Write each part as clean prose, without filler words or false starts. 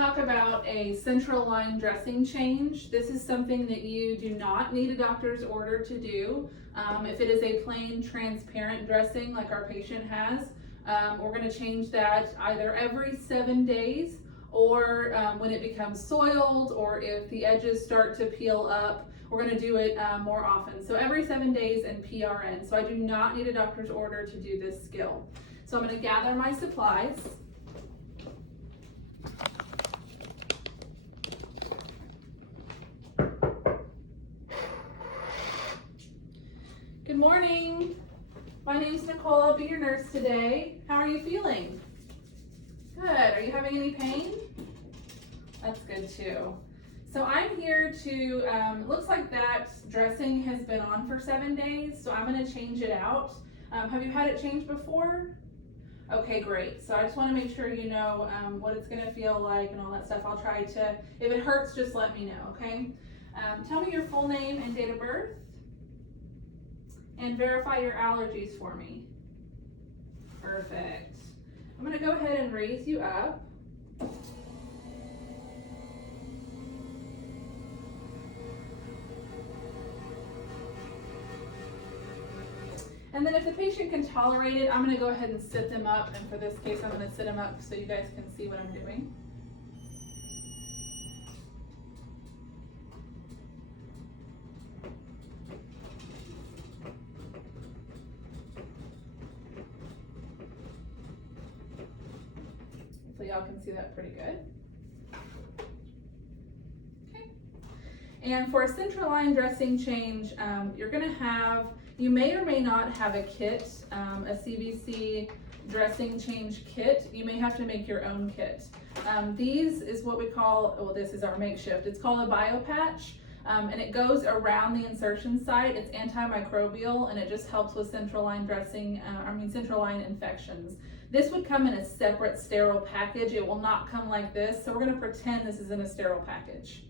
talk about a central line dressing change. This is something that you do not need a doctor's order to do. If it is a plain transparent dressing like our patient has, we're going to change that either every 7 days or when it becomes soiled, or if the edges start to peel up, we're going to do it more often. So every 7 days and PRN. So I do not need a doctor's order to do this skill. So I'm going to gather my supplies. Good morning. My name is Nicole. I'll be your nurse today. How are you feeling? Good. Are you having any pain? That's good too. So I'm here to, looks like that dressing has been on for 7 days, so I'm going to change it out. Have you had it changed before? Okay, great. So I just want to make sure you know what it's going to feel like and all that stuff. I'll try to, if it hurts, just let me know, okay? Tell me your full name and date of birth. And verify your allergies for me. Perfect. I'm going to go ahead and raise you up. And then if the patient can tolerate it, I'm going to go ahead and sit them up. And for this case, I'm going to sit them up so you guys can see what I'm doing. So y'all can see that pretty good. Okay. And for a central line dressing change, you're going to have, you may or may not have a kit, a CVC dressing change kit. You may have to make your own kit. These is what we call, well, this is our makeshift. It's called a BioPatch, and it goes around the insertion site. It's antimicrobial, and it just helps with central line dressing, central line infections. This would come in a separate sterile package. It will not come like this. So we're going to pretend this is in a sterile package.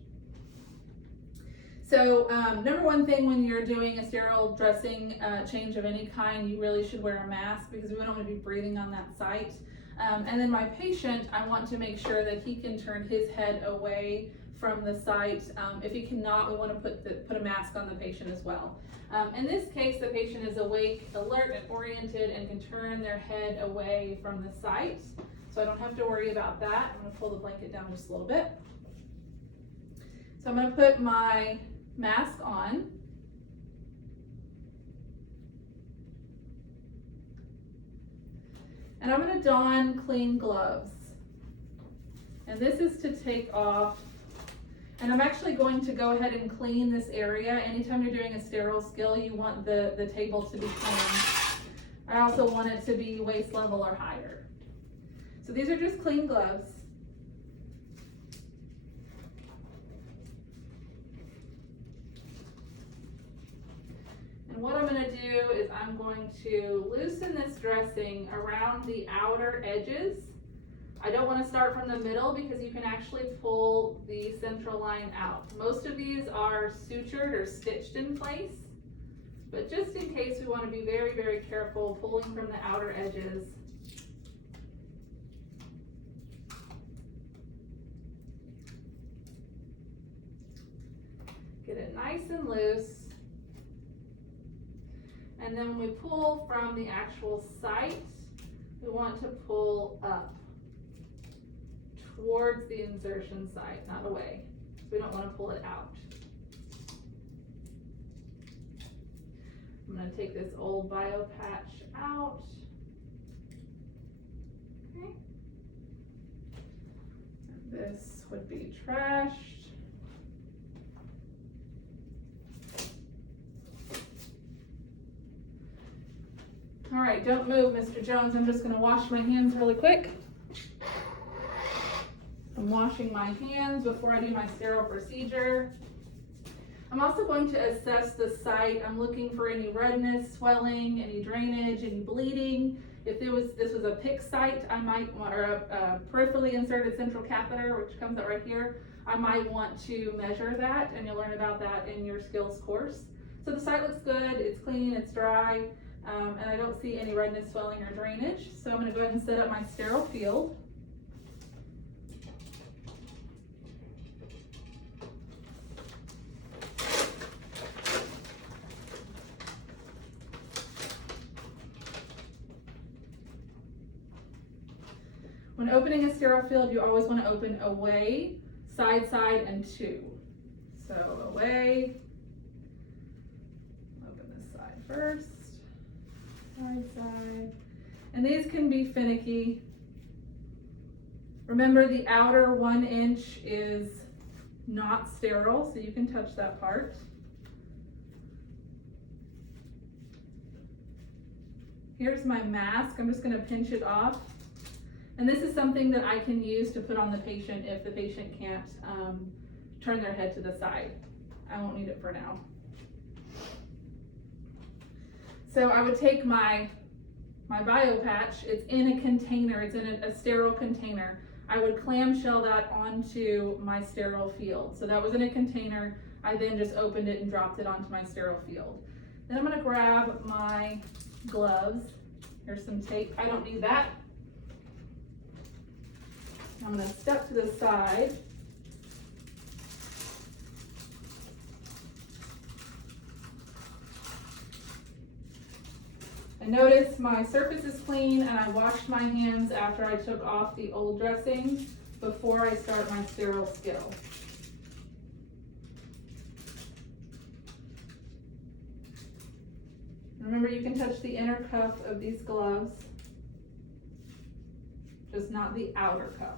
So number one thing when you're doing a sterile dressing change of any kind, you really should wear a mask because we don't want to be breathing on that site. And then my patient, I want to make sure that he can turn his head away from the site. If he cannot, we want to put a mask on the patient as well. In this case, the patient is awake, alert, and oriented and can turn their head away from the site. So I don't have to worry about that. I'm going to pull the blanket down just a little bit. So I'm going to put my mask on. And I'm going to don clean gloves. And this is to take off. And I'm actually going to go ahead and clean this area. Anytime you're doing a sterile skill, you want the table to be clean. I also want it to be waist level or higher. So these are just clean gloves. And what I'm going to do is I'm going to loosen this dressing around the outer edges. I don't want to start from the middle because you can actually pull the central line out. Most of these are sutured or stitched in place, but just in case, we want to be very, very careful pulling from the outer edges. Get it nice and loose. And then when we pull from the actual site, we want to pull up towards the insertion site, not away. We don't want to pull it out. I'm going to take this old BioPatch out. Okay. And this would be trashed. All right, don't move, Mr. Jones. I'm just going to wash my hands really quick. I'm washing my hands before I do my sterile procedure. I'm also going to assess the site. I'm looking for any redness, swelling, any drainage, any bleeding. If this was a PICC site, I might want, or a peripherally inserted central catheter, which comes out right here, I might want to measure that, and you'll learn about that in your skills course. So the site looks good, it's clean, it's dry, and I don't see any redness, swelling, or drainage. So I'm going to go ahead and set up my sterile field. When opening a sterile field, you always want to open away, side, side, and two. So away, open this side first, side, side. And these can be finicky. Remember, the outer 1 inch is not sterile, so you can touch that part. Here's my mask. I'm just going to pinch it off. And this is something that I can use to put on the patient if the patient can't turn their head to the side. I won't need it for now. So I would take my bio patch. It's in a container. It's in a sterile container. I would clamshell that onto my sterile field. So that was in a container. I then just opened it and dropped it onto my sterile field. Then I'm going to grab my gloves. Here's some tape. I don't need that. I'm going to step to the side. And notice my surface is clean, and I washed my hands after I took off the old dressing before I start my sterile skill. Remember, you can touch the inner cuff of these gloves, just not the outer cuff.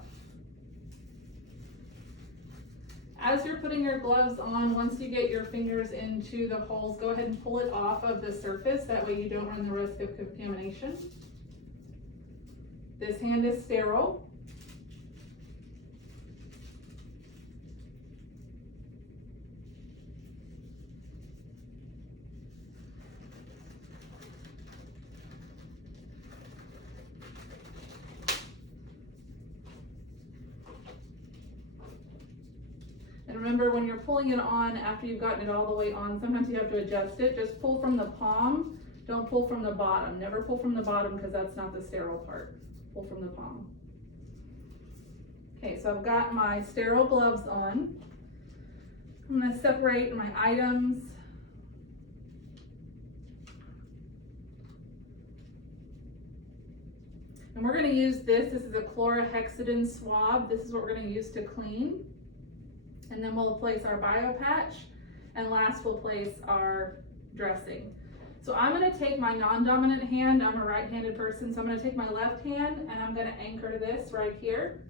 As you're putting your gloves on, once you get your fingers into the holes, go ahead and pull it off of the surface. That way you don't run the risk of contamination. This hand is sterile. And remember, when you're pulling it on, after you've gotten it all the way on, sometimes you have to adjust it. Just pull from the palm, don't pull from the bottom. Never pull from the bottom because that's not the sterile part. Pull from the palm. Okay, so I've got my sterile gloves on. I'm going to separate my items. And we're going to use this. This is a chlorhexidine swab. This is what we're going to use to clean. And then we'll place our bio patch, and last we'll place our dressing. So I'm going to take my non-dominant hand. I'm a right-handed person, so I'm going to take my left hand and I'm going to anchor this right here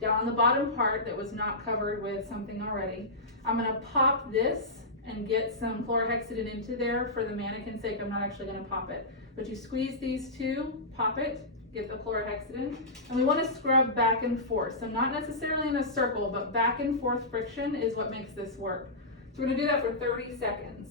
down on the bottom part that was not covered with something already. I'm going to pop this and get some chlorhexidine into there. For the mannequin's sake, I'm not actually going to pop it, but you squeeze these two, pop it, get the chlorhexidine, and we want to scrub back and forth. So not necessarily in a circle, but back and forth friction is what makes this work. So we're going to do that for 30 seconds.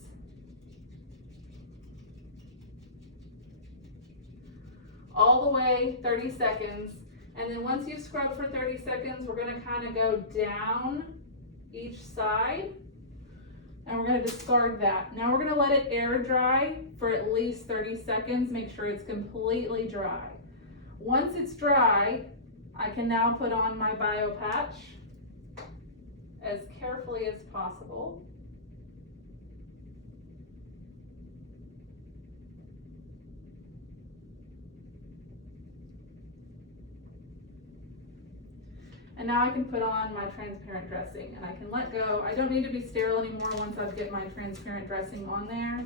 All the way, 30 seconds. And then once you've scrubbed for 30 seconds, we're going to kind of go down each side, and we're going to discard that. Now we're going to let it air dry for at least 30 seconds. Make sure it's completely dry. Once it's dry, I can now put on my bio patch as carefully as possible. And now I can put on my transparent dressing, and I can let go. I don't need to be sterile anymore once I get my transparent dressing on there.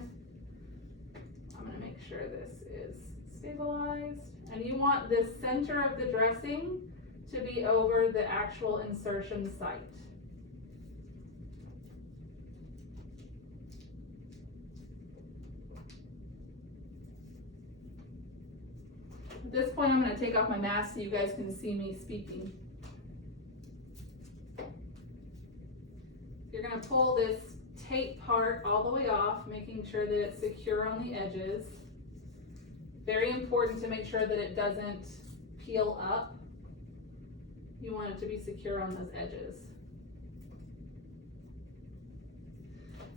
I'm going to make sure this is stabilized. And you want the center of the dressing to be over the actual insertion site. At this point, I'm going to take off my mask so you guys can see me speaking. You're going to pull this tape part all the way off, making sure that it's secure on the edges. Very important to make sure that it doesn't peel up. You want it to be secure on those edges.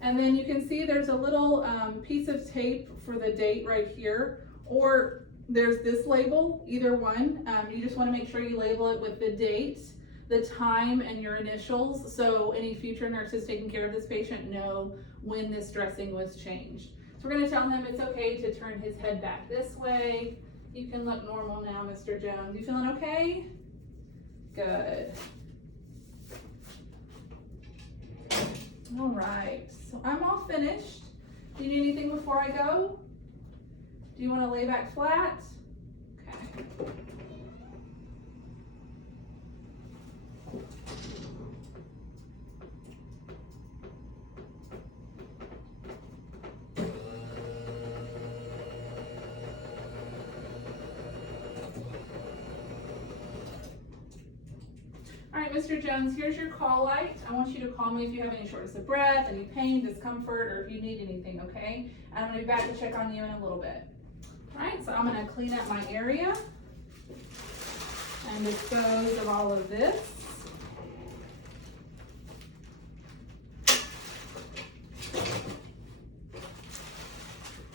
And then you can see there's a little piece of tape for the date right here, or there's this label, either one. You just want to make sure you label it with the date, the time, and your initials, so any future nurses taking care of this patient know when this dressing was changed. So we're going to tell him it's okay to turn his head back this way. You can look normal now, Mr. Jones. You feeling okay? Good. All right, so I'm all finished. Do you need anything before I go? Do you want to lay back flat? Okay. All right, Mr. Jones, here's your call light. I want you to call me if you have any shortness of breath, any pain, discomfort, or if you need anything, okay? I'm gonna be back to check on you in a little bit. All right, so I'm gonna clean up my area and dispose of all of this.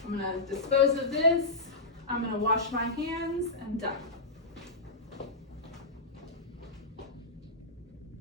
I'm gonna dispose of this. I'm gonna wash my hands and done.